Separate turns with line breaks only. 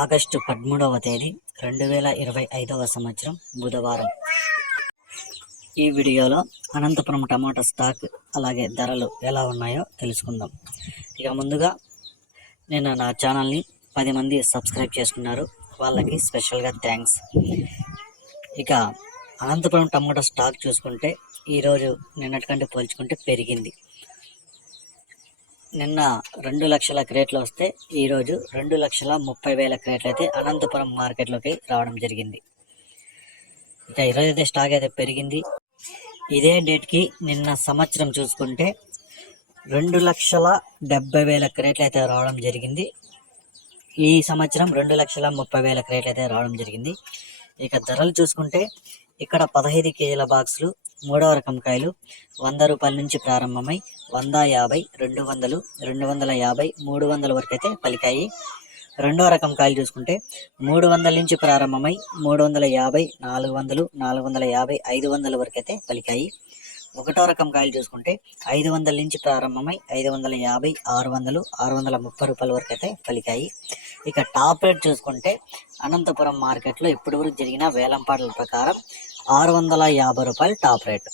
August పదమూడవ తేదీ రెండు వేల ఇరవై ఐదవ సంవత్సరం బుధవారం. ఈ వీడియోలో అనంతపురం టమాటా స్టాక్ అలాగే ధరలు ఎలా ఉన్నాయో తెలుసుకుందాం. ఇక ముందుగా నేను నా ఛానల్ని పది మంది సబ్స్క్రైబ్ చేసుకున్నారు. వాళ్ళకి స్పెషల్గా థ్యాంక్స్. ఇక అనంతపురం టమాటా స్టాక్ చూసుకుంటే ఈరోజు నిన్నటికంటే పోల్చుకుంటే పెరిగింది. నిన్న రెండు లక్షల క్రేట్లు వస్తే ఈరోజు రెండు లక్షల ముప్పై వేల క్రేట్లు అయితే అనంతపురం మార్కెట్లోకి రావడం జరిగింది. ఇక ఈరోజు అయితే స్టాక్ అయితే పెరిగింది. ఇదే డేట్కి నిన్న సంవత్సరం చూసుకుంటే రెండు లక్షల డెబ్బై వేల క్రేట్లు అయితే రావడం జరిగింది. ఈ సంవత్సరం రెండు లక్షల ముప్పై వేల క్రేట్లు అయితే రావడం జరిగింది. ఇక ధరలు చూసుకుంటే ఇక్కడ పదహైదు కేజీల బాక్సులు మూడవ రకం కాయలు వంద రూపాయల నుంచి ప్రారంభమై వంద యాభై రెండు వందలు రెండు వందల యాభై మూడు వందల వరకు అయితే పలికాయి. రెండవ రకం కాయలు చూసుకుంటే మూడు వందల నుంచి ప్రారంభమై మూడు వందల యాభై నాలుగు వందలు నాలుగు వందల యాభై ఐదు వందల వరకు అయితే పలికాయి. ఒకటో రకం కాయలు చూసుకుంటే ఐదు వందల నుంచి ప్రారంభమై ఐదు వందల యాభై ఆరు వందలు ఆరు వందల ముప్పై రూపాయల వరకు అయితే పలికాయి. ఇక టాప్ రేట్ చూసుకుంటే అనంతపురం మార్కెట్లో ఇప్పటి వరకు జరిగిన వేలంపాట్ల ప్రకారం ఆరు వందల యాభై రూపాయలు టాప్ రేట్.